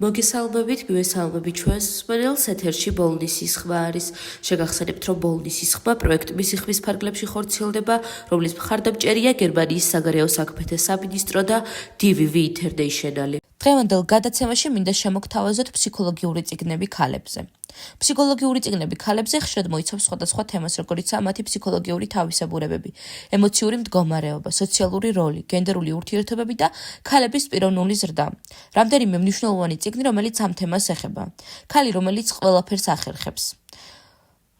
მოგესალმებით, გვესალმებით ჩვენს მსმენელს ეთერში ბოლნისის ხმა არის. შეგახსენებთ, რომ ბოლნისის ხმა პროექტ მისიხმის ფარგლებში ხორციელდება, რომლის მხარდამჭერია გერმანიის საგარეო საქმეთა სამინისტრო და DVV International. დღევანდელ გადაცემაში მინდა შემოგთავაზოთ ფსიქოლოგიური წიგნები ქალებზე. ფსიქოლოგიური წიგნები ქალებზე ხშირად მოიცავს სხვადასხვა თემას, როგორიცაა მათი ფსიქოლოგიური თავისებურებები, ემოციური მდგომარეობა, სოციალური როლი, გენდერული ურთიერთობები და ქალების პიროვნული ზრდა. რამდენიმე მნიშვნელოვანი წიგნი, რომელიც ამ თემას ეხება. ქალი, რომელიც ყველაფერს ახერხებს.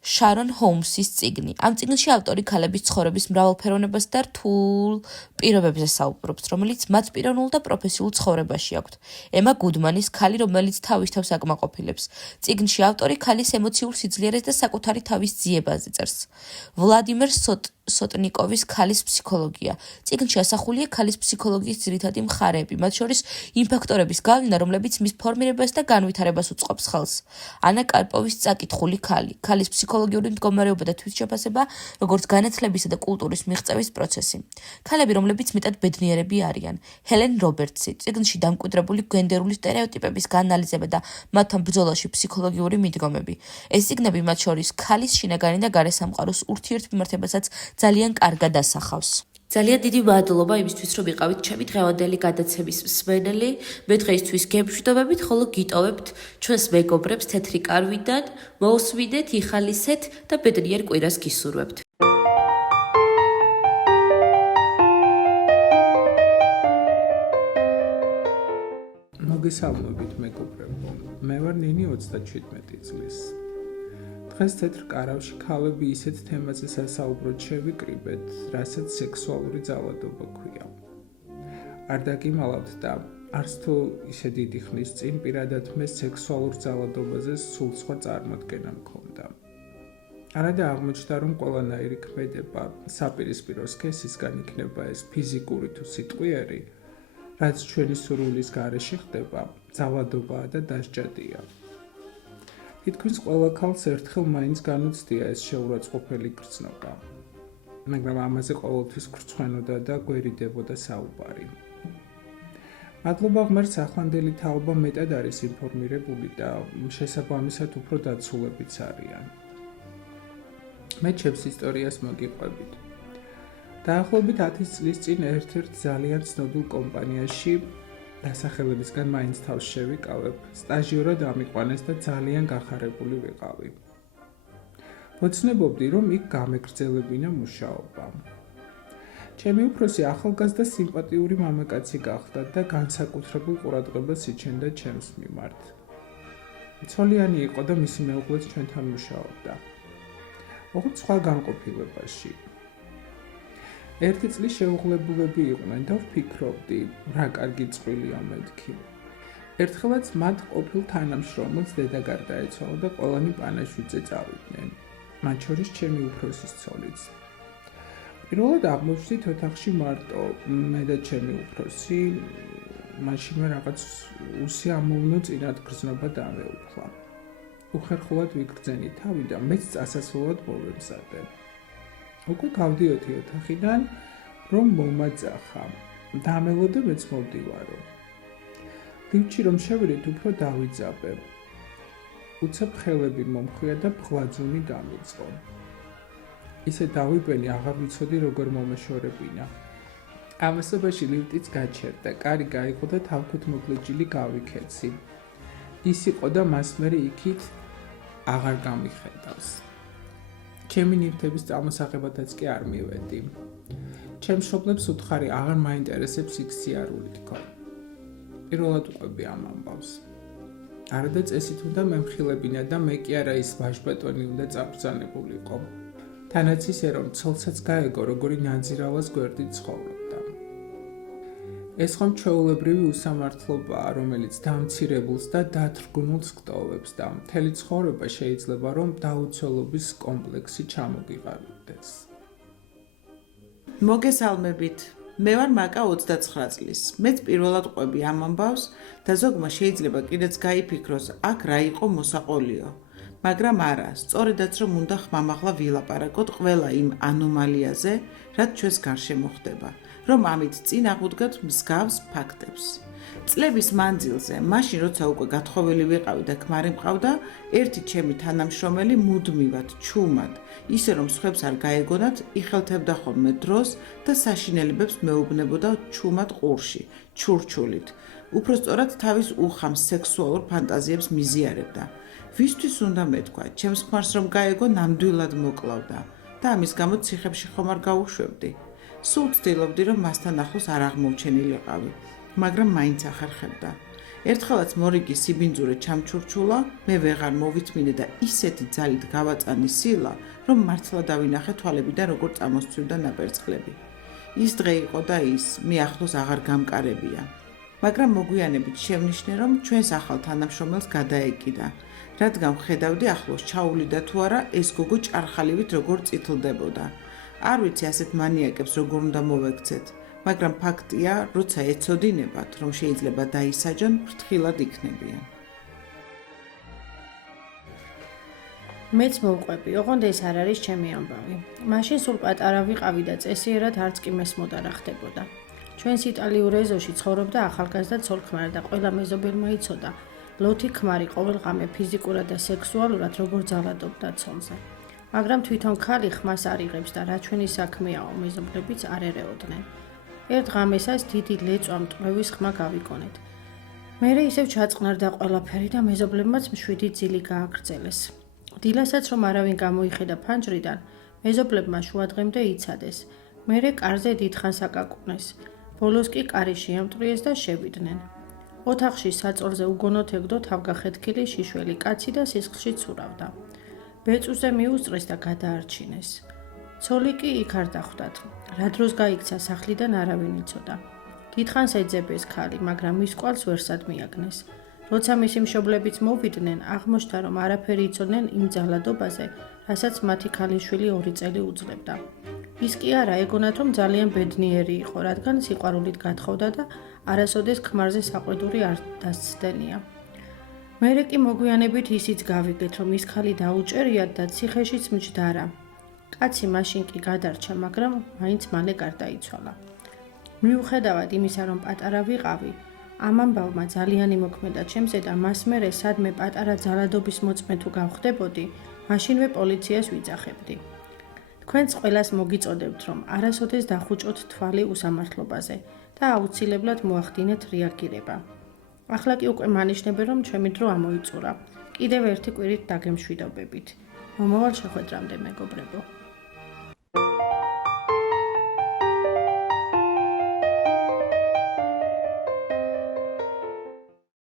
შარონ ჰოუმსის წიგნი. ამ წიგნში ავტორი ქალების ცხოვრების მრავალფეროვნებას და რთულ პირობებზე საუბრობს, რომელიც მათ პიროვნულ და პროფესიულ ცხოვრებაში აქვთ. ემა გუდმანის ქალი, რომელიც თავის თავს აკმაყოფილებს. წიგნში ავტორი ქალის ემოციურ სიძლიერეს და საკუთარი თავის ძიებაზე წერს. ვლადიმერ სოტნიკოვის ქალის ფსიქოლოგია. წიგნში ასახულია ქალის ფსიქოლოგიის ძირითადი მხარეები, მათ შორის იმ ფაქტორების გავლენა, რომლებიც მის ფორმირებას და განვითარებას უწყობს ხელს. ანა კარპოვის წაკითხული ქალი. ქალის ფსიქოლოგიური მდგომარეობა და თვითშეფასება, როგორც განათლებისა და კულტურის მიღწევის პროცესი. ქალები, რომლებიც მეტად ბედნიერები არიან. ჰელენ რობერტსი. წიგნში დამკვიდრებული გენდერული სტერეოტიპების გაანალიზება და მათთან ბრძოლაში ფსიქოლოგიური მიდგომები. ეს წიგნები, მათ შორის ქალის შინაგანი და გარესამყაროს ურთიერთმიმართებასაც ძალიან კარგად ასახავს. ძალიან დიდი მადლობა იმისთვის, რომ იყავით ჩემი დღევანდელი გადაცემის მსმენელი. მე დღეისთვის გემშვიდობებით, ხოლო გიტოვებთ ჩვენს მეგობრებს თეთრი კარვიდან, მოусვიდეთ, იხალისეთ და ბედნიერ კვირას გისურვებთ. მოგესალმებით, მეგობრებო. მე ვარ ნინი 37 წლის. დღეს თეთრ კარავში ქალები ისეთ თემაზე სასაუბროდ შევიკრიბეთ, რასაც სექსუალური ძალადობა ქვია. არ დაგიმალავთ და არც თუ ისე დიდი ხნის წინ პირადად მე სექსუალურ ძალადობაზე სულ სხვა წარმოდგენა მქონდა. არადა აღმოჩნდა, რომ ყველანაირი ქმედება საპირისპირო სქესისგან იქნება ეს ფიზიკური თუ სიტყვიერი, რაც ჩვენი სურვილის გარეშე ხდება, ძალადობაა და დასჯადია. თითქმის ყველა ქალს ერთხელ მაინც განუცდია ეს შეურაცხყოფელი გრძნობა, მაგრამ ამაზე ყოველთვის გრცხვენოდა და გვერიდებოდა საუბარი. მადლობა ღმერთს, ახლანდელი თაობა მეტად არის ინფორმირებული და შესაბამისად უფრო დაცულებიც არიან. მე ჩემს ისტორიას მოგიყვებით. დაახლოებით 10 წლის წინ ერთ-ერთ ძალიან ცნობილ კომპანიაში დასახელებისგან მაინც თავს შევიკავებ, სტაჟიორად ამიყვანეს და ძალიან გახარებული ვიყავი. ვოცნებობდი, რომ იქ გამეგრძელებინა მუშაობა. ჩემი უფროსი ახალგაზრდა სიმპათიური მამაკაცი გახდა და განსაკუთრებულ ყურადღებას იჩენდა ჩემს მიმართ. ცოლიანი იყო და მისი მეუღლეც ჩვენთან მუშაობდა. ოღონდ სხვა განყოფილებაში. ერთი წლის შეუღლებულები იყვნენ და ვფიქრობდი, რა კარგი წყვილია მეთქი. ერთხელაც მათ ყოფილ თანამშრომელს დედა გარდაეცვალა და ყველანი პანაშვიდზე წავიდნენ, მათ შორის ჩემი უფროსის ცოლიც. პირველად აღმოჩნდით ოთახში მარტო მე და ჩემი უფროსი, მაშინვე რაღაც უსიამოვნო წინათ გრძნობა დამეუფლა. უხერხულად ვიგრძენი თავი და მეც წასასვლელად მოვემზადე. უკვე გავდიოდი ოთახიდან, რომ მომაძახა. დამელოდა მეც მოვდივარო. ლიფტში რომ შევიდეთ, უფრო დავიძაბე. უცებ ხელები მომხვია და ბღლაძუნი დამიწყო. ისე დავიბენი, აღარ ვიცოდი როგორ მომეშორებინა. ამასობაში ლიფტიც გაჩერდა, კარი გაიღო და თავქით მოგლეჯილი გავიქეცი. ის იყო და მას მერე იქით აღარ გამიხედავს. ჩემი ნივთების წამოსაღებადაც კი არ მივედი. ჩემს მშობლებს უთხარი აღარ მაინტერესებს იქ სიარული თქო. პირველად უყვები ამ ამბავს. არადა წესით უნდა მემხილებინა და მე კი არა ის ვაჟბატონი უნდა წაბრძანებულიყო. თანაც ისე რომ ცოლსაც გაეგო, როგორი ნაძირავას გვერდით ცხოვრობდა. ეს ხომ ჩვეულებრივი უსამართლობაა, რომელიც დამცირებულს და დათრგუნულს გტოვებს და მთელი ცხოვრება შეიძლება რომ დაუცველობის კომპლექსი ჩამოგიყალიბდეს. მოგესალმებით. მე ვარ მაკა 29 წლის. მეც პირველად ყვები ამ ამბავს და ზოგმა შეიძლება კიდეც გაიფიქროს, აქ რა იყო მოსაყოლიო. მაგრამ არა, სწორედაც რომ უნდა ხმამაღლა ვილაპარაკოთ ყველა იმ ანომალიაზე, რაც ჩვენს გარშემო ხდება. რომ ამით წინ აღვდგათ მსგავს ფაქტებს. წლების მანძილზე, მაშინ როცა უკვე გათხოვილი ვიყავი და ქმარი მყავდა, ერთი ჩემი თანამშრომელი მუდმივად, ჩუმად, ისე რომ სხვებს არ გაეგონათ, იხელთებდა ხოლმე დროს და საშინელებებს მეუბნებოდა ჩუმად ყურში, ჩურჩულით. უпростоრად თავის უხამ სექსუალურ ფანტაზიებს მიზიარებდა. ვისთვის უნდა მეთქვა, ჩემს ქმარს რომ გაეგო ნამდვილად მოკლავდა და ამის გამო ციხებში ხომ არ გაუშვებდი. სულ ვცდილობდი, რომ მასთან ახლოს არ აღმოჩენილიყავი, მაგრამ მაინც ახერხებდა. ერთხელაც მორიგი სიბინძურე ჩამჩურჩულა, მე ვეღარ მოვიწმინე და ისეთი ძალით გავაწანი სილა, რომ მართლა დავინახე თვალებიდან როგორ წამოსცვივდა ნაპერწკლები. ის დღე იყო და ის, მე ახლოს აღარ გამკარებია. მაგრამ მოგვიანებით შევნიშნე, რომ ჩვენს ახალ თანამშრომელს გადაეკიდა, რადგან ვხედავდი ახლოს ჩაუვლიდა თუ არა ეს გოგო ჭარხალივით როგორ წითლდებოდა. არ ვიცი ასეთ მანიაკებს როგორ უნდა მოვექცეთ, მაგრამ ფაქტია, როცა ეცოდინებათ, რომ შეიძლება დაისაჯონ, ფრთხილად იქნებიან. მეც მოვყვები, ოღონდ ეს არ არის ჩემი ამბავი. მაშინ სულ პატარა ვიყავი და წესიერად არც კი მესმოდა რა ხდებოდა. ჩვენს იტალიურ ეზოში ცხოვრობდა ახალგაზრდა ცოლ-ქმარი და ყველა მეზობელმა იცოდა, ლოთი ქმარი ყოველღამე ფიზიკურად და სექსუალურად როგორ ძალადობდა ცოლზე. მაგრამ თვითონ ქალი ხმას არ იღებს და რა ჩვენი საქმეაო, მეზობლებიც არ ერეოდნენ. ერთ ღამესას დიდი ლეწვა მტვევის ხმა გავიგონეთ. მერე ისევ ჩაწყნარდა ყველაფერი და მეზობლებმაც მშვიდი ძილი გააგრძელეს. დილასაც რომ არავინ გამოიხედა ფანჯრიდან, მეზობლებმა შუადღემდე იცადეს. მერე კარზე დიდხანს აკაკუნეს. ბოლოს კი კარი შეამტვრიეს და შევიდნენ. ოთახში საწოლზე უგონოდ ეგდო თავგახეთქილი შიშველი კაცი და სისხლში ცურავდა. ბეწვზე მიუსწრეს და გადაარჩინეს. ცოლი კი იქ არ დახვდათ. რა დროს გაიქცა სახლიდან არავინ იცოდა. დიდხანს ეძებეს ქალი, მაგრამ მის კვალს ვერსად მიაგნეს. როცა მისი მშობლებიც მოვიდნენ, აღმოჩნდა, რომ არაფერი იცოდნენ იმ ძალადობაზე, რასაც მათი ქალიშვილი 2 წელი უძლებდა. ის კი არა, ეგონათ, რომ ძალიან ბედნიერი იყო, რადგან სიყვარულით გათხოვდა და არასოდეს ქმარზე საყვედური არ დასცდენია. მერე კი მოგვიანებით ისიც გავიგეთ, რომ ის ქალი დაუჭერიათ და ციხეშიც მჯდარა. კაცი მაშინ კი გადარჩა, მაგრამ მაინც მალე გარდაიცვალა. მიუხედავად იმისა, რომ პატარა ვიყავი, ამ ამბავმა ძალიან იმოქმედა ჩემზე და მას მერე სადმე პატარა ძალადობის მოწმე თუ გავხდებოდი, მაშინვე პოლიციას ვიძახებდი. თქვენს ყველას მოგიწოდებთ, რომ არასოდეს დახუჭოთ თვალი უსამართლობაზე და აუცილებლად მოახდინეთ რეაგირება. ახლა კი უკვე მანიშნებენ, რომ ჩემი დრო ამოიწურა. კიდევ ერთი კვირით დაგემშვიდობებით. მომავალ შეხვედრამდე, მეგობრებო.